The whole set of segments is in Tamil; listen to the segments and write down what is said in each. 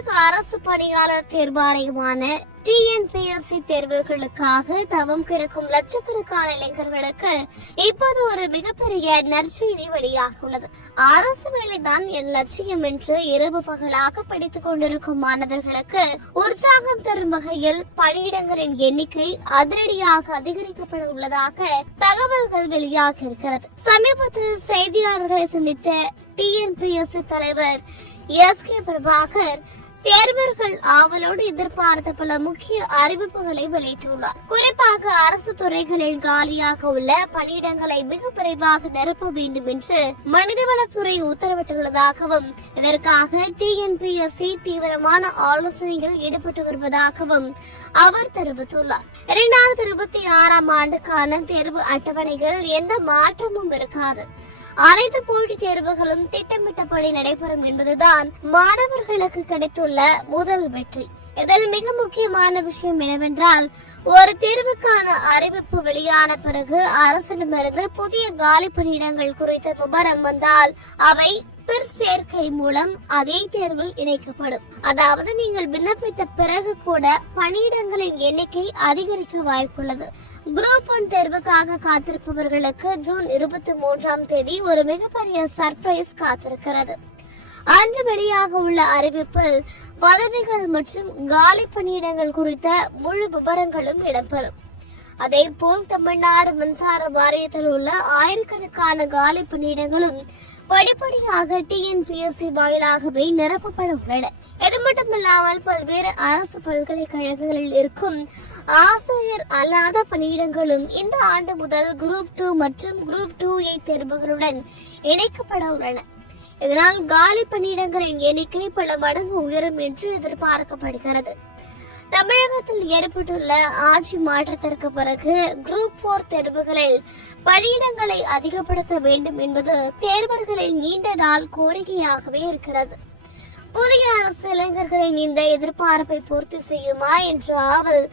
தமிழக அரசு பணியாளர் தேர்வாணையமான TNPSC தேர்வுகளுக்காக தவம் கிடக்கும் லட்சக்கணக்கான இளைஞர்களுக்கு இப்போது ஒரு மிகப்பெரிய நற்செய்தி வெளியாகியுள்ளது. அரசு வேலைதான் என் லட்சியம் என்று இரவு பகலாக படித்துக் கொண்டிருக்கும் மாணவர்களுக்கு உற்சாகம் தரும் வகையில் பணியிடங்களின் எண்ணிக்கை அதிரடியாக அதிகரிக்கப்பட உள்ளதாக தகவல்கள் வெளியாகி இருக்கிறது. சமீபத்தில் செய்தியாளர்களை சந்தித்த TNPSC தலைவர் SK பிரபாகர் தேர்வர்கள் ஆவலோடு எதிர்பார்த்த பல முக்கிய அறிவிப்புகளை வெளியிட்டுள்ளார். குறிப்பாக அரசு துறைகளில் காலியாக உள்ள பணியிடங்களை மிக விரைவாக நிரப்ப வேண்டும் என்று மனிதவளத்துறை உத்தரவிட்டுள்ளதாகவும் இதற்காக TNPSC தீவிரமான ஆலோசனையில் ஈடுபட்டு வருவதாகவும் அவர் தெரிவித்துள்ளார். 2026 ஆண்டுக்கான தேர்வு அட்டவணையில் எந்த மாற்றமும் இருக்காது. அனைத்து போட்டித் தேர்வுகளும் திட்டமிட்டபடி நடைபெறும் என்பதுதான் மாணவர்களுக்கு கிடைத்துள்ள முதல் வெற்றி. இதில் மிக முக்கியமான விஷயம் என்னவென்றால், ஒரு தேர்வுக்கான அறிவிப்பு வெளியான பிறகு அரசிடமிருந்து புதிய காலி பணியிடங்கள் குறித்த விவரம் வந்தால் அவை சேர்க்கை மூலம் அதே தேர்வில் இணைக்கப்படும். அதாவது நீங்கள் விண்ணப்பித்த பிறகு கூட பணியிடங்களின் எண்ணிக்கை அதிகரிக்க வாய்ப்புள்ளது. குரூப் 1 தேர்வுக்காக காத்திருப்பவர்களுக்கு ஜூன் 23ஆம் தேதி ஒரு மிகப்பெரிய சர்ப்ரைஸ் காத்திருக்கிறது. அன்று வெளியாக உள்ள அறிவிப்பில் பதவிகள் மற்றும் காலி பணியிடங்கள் குறித்த முழு விவரங்களும் இடம்பெறும். அதே போல் தமிழ்நாடு மின்சார வாரியத்தில் உள்ள ஆயிரக்கணக்கான காலி பணியிடங்களும் படிப்படியாக TNPSC வாயிலாகவே நிரப்பப்பட உள்ளன. இது மட்டுமில்லாமல் பல்வேறு அரசு பல்கலைக்கழகங்களில் இருக்கும் ஆசிரியர் அல்லாத பணியிடங்களும் இந்த ஆண்டு முதல் குரூப் 2 மற்றும் குரூப் 2A தேர்வுகளுடன் இணைக்கப்பட உள்ளன. இதனால் காலி பணியிடங்களின் எண்ணிக்கை பல மடங்கு உயரும் என்று எதிர்பார்க்கப்படுகிறது. தமிழகத்தில் ஏற்பட்டுள்ள ஆட்சி மாற்றத்திற்கு பிறகு குரூப் 4 தேர்வுகளில் பணியிடங்களை அதிகப்படுத்த வேண்டும் என்பது தேர்வர்களின் நீண்ட நாள் கோரிக்கையாகவே இருக்கிறது. புதிய அரசு இளைஞர்களின் இந்த எதிர்பார்ப்பை பூர்த்தி செய்யுமா என்ற ஆவல்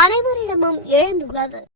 அனைவரிடமும் எழுந்துள்ளது.